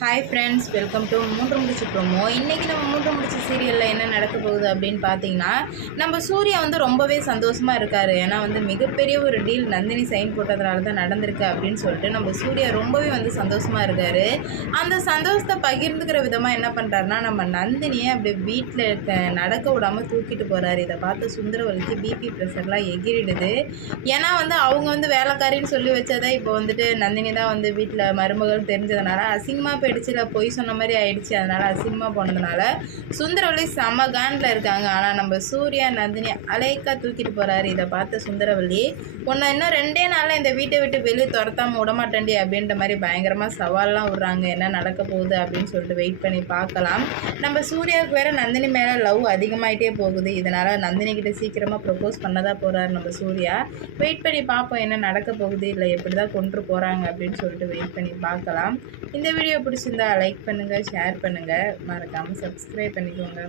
Hi friends, welcome to மூன்று முடிச்சு promo. இன்றைக்கி நம்ம மூன்று முடிச்சு சீரியலில் என்ன நடக்க போகுது அப்படின்னு பார்த்தீங்கன்னா, நம்ம சூர்யா வந்து ரொம்பவே சந்தோஷமாக இருக்கார். ஏன்னா வந்து மிகப்பெரிய ஒரு டீல் நந்தினி சைன் போட்டதுனால தான் நடந்திருக்கு அப்படின்னு சொல்லிட்டு நம்ம சூர்யா ரொம்பவே வந்து சந்தோஷமாக இருக்கார். அந்த சந்தோஷத்தை பகிர்ந்துக்கிற விதமாக என்ன பண்ணுறாருனா, நம்ம நந்தினியை அப்படி வீட்டில் நடக்க விடாமல் தூக்கிட்டு போகிறாரு. இதை பார்த்து சுந்தரவல்லிக்கு பிபி ப்ரெஷர்லாம் எகிரிடுது. ஏன்னா வந்து அவங்க வந்து வேலைக்காரின்னு சொல்லி வச்சதை இப்போ வந்துட்டு நந்தினி தான் வந்து வீட்டில் மருமகள் தெரிஞ்சதுனால அசிங்கமாக போயிடுச்சுல, பொய் சொன்ன மாதிரி ஆயிடுச்சு. அதனால் அசிங்கமாக போனதுனால சுந்தரவல்லி செம்ம காண்டில் இருக்காங்க. ஆனால் நம்ம சூர்யா நந்தினி அலைக்கா தூக்கிட்டு போகிறாரு. இதை பார்த்த சுந்தரவல்லி, உன்னை இன்னும் 2 நாளில் இந்த வீட்டை விட்டு வெளியே துரத்தாமல் விடமாட்டேன்டி அப்படின்ற மாதிரி பயங்கரமாக சவால்லாம் விட்றாங்க. என்ன நடக்க போகுது அப்படின்னு சொல்லிட்டு வெயிட் பண்ணி பார்க்கலாம். நம்ம சூர்யாவுக்கு வேறு நந்தினி மேலே லவ் அதிகமாகிட்டே போகுது. இதனால் நந்தினிக்கிட்ட சீக்கிரமாக ப்ரப்போஸ் பண்ணதான் போகிறாரு நம்ம சூர்யா. வெயிட் பண்ணி பார்ப்போம் என்ன நடக்க போகுது, இல்லை எப்படி தான் கொண்டு போகிறாங்க அப்படின்னு சொல்லிட்டு வெயிட் பண்ணி பார்க்கலாம். இந்த வீடியோ பிடிச்சிருந்தா லைக் பண்ணுங்கள், ஷேர் பண்ணுங்கள், மறக்காமல் சப்ஸ்கிரைப் பண்ணிக்கோங்க.